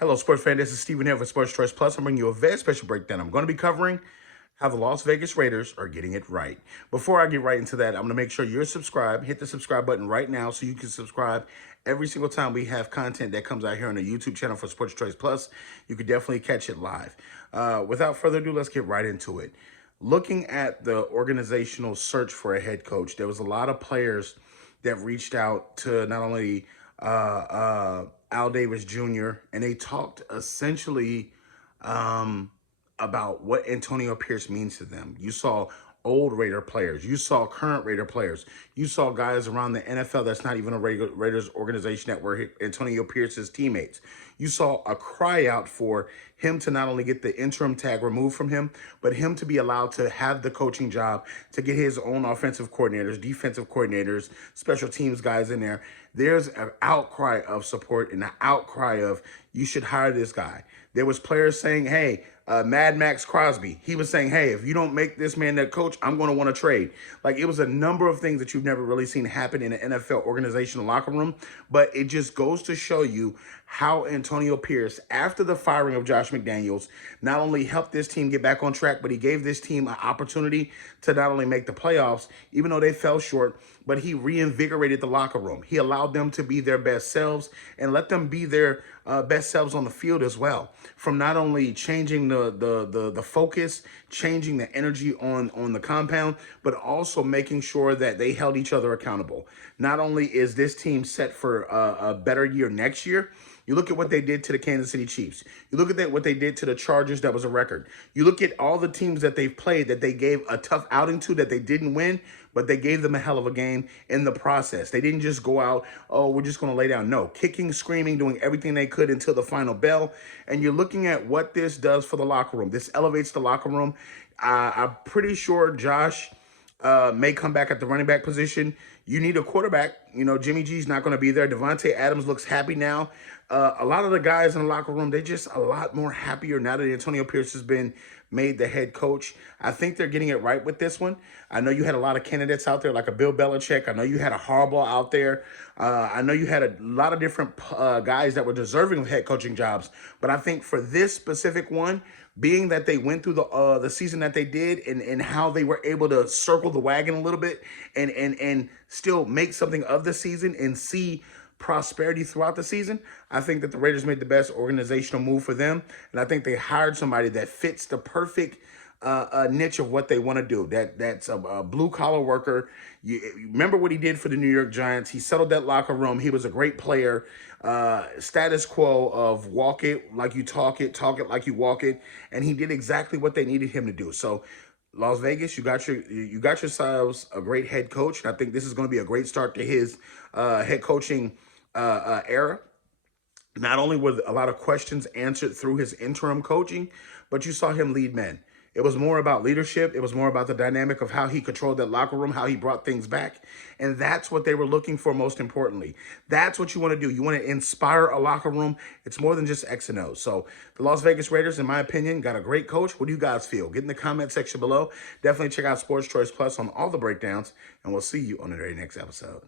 Hello, sports fan. This is Steven here for Sports Choice Plus. I'm bringing you a very special breakdown. I'm going to be covering how the Las Vegas Raiders are getting it right. Before I get right into that, I'm going to make sure you're subscribed. Hit the subscribe button right now so you can subscribe every single time we have content that comes out here on the YouTube channel for Sports Choice Plus. You can definitely catch it live. Without further ado, let's get right into it. Looking at the organizational search for a head coach, there was a lot of players that reached out to not only Al Davis Jr., and they talked essentially about what Antonio Pierce means to them. You saw old Raider players. You saw current Raider players. You saw guys around the NFL that's not even a Raiders organization that were Antonio Pierce's teammates. You saw a cry out for him to not only get the interim tag removed from him, but him to be allowed to have the coaching job, to get his own offensive coordinators, defensive coordinators, special teams guys in there. There's an outcry of support and an outcry of you should hire this guy. There was players saying, hey, Mad Max Crosby, he was saying, hey, if you don't make this man that coach, I'm going to want to trade. Like, it was a number of things that you've never really seen happen in an NFL organizational locker room, but it just goes to show you how Antonio Pierce, after the firing of Josh McDaniels, not only helped this team get back on track, but he gave this team an opportunity to not only make the playoffs, even though they fell short, but he reinvigorated the locker room. He allowed them to be their best selves and let them be their best selves on the field as well. From not only changing the focus, changing the energy on the compound, but also making sure that they held each other accountable. Not only is this team set for a better year next year, you look at what they did to the Kansas City Chiefs. You look at what they did to the Chargers, that was a record. You look at all the teams that they've played that they gave a tough outing to that they didn't win, but they gave them a hell of a game in the process. They didn't just go out, oh, we're just going to lay down. No, kicking, screaming, doing everything they could until the final bell. And you're looking at what this does for the locker room. This elevates the locker room. I'm pretty sure Josh may come back at the running back position. You need a quarterback. You know, Jimmy G's not going to be there. Devontae Adams looks happy now. A lot of the guys in the locker room, they're just a lot more happier now that Antonio Pierce has been made the head coach. I think they're getting it right with this one. I know you had a lot of candidates out there like a Bill Belichick. I know you had a Harbaugh out there. I know you had a lot of different guys that were deserving of head coaching jobs. But I think for this specific one, being that they went through the season that they did and how they were able to circle the wagon a little bit and still make something of the season and see prosperity throughout the season, I think that the Raiders made the best organizational move for them. And I think they hired somebody that fits the perfect niche of what they want to do. That's a blue-collar worker. You remember what he did for the New York Giants. He settled that locker room. He was a great player. Status quo of walk it like you talk it like you walk it. And he did exactly what they needed him to do. So Las Vegas, you got yourselves a great head coach. And I think this is going to be a great start to his head coaching era. Not only were a lot of questions answered through his interim coaching, but you saw him lead men. It was more about leadership. It was more about the dynamic of how he controlled that locker room, how he brought things back. And that's what they were looking for most importantly. That's what you want to do. You want to inspire a locker room. It's more than just X and O. So the Las Vegas Raiders, in my opinion, got a great coach. What do you guys feel? Get in the comment section below. Definitely check out Sports Choice Plus on all the breakdowns. And we'll see you on the very next episode.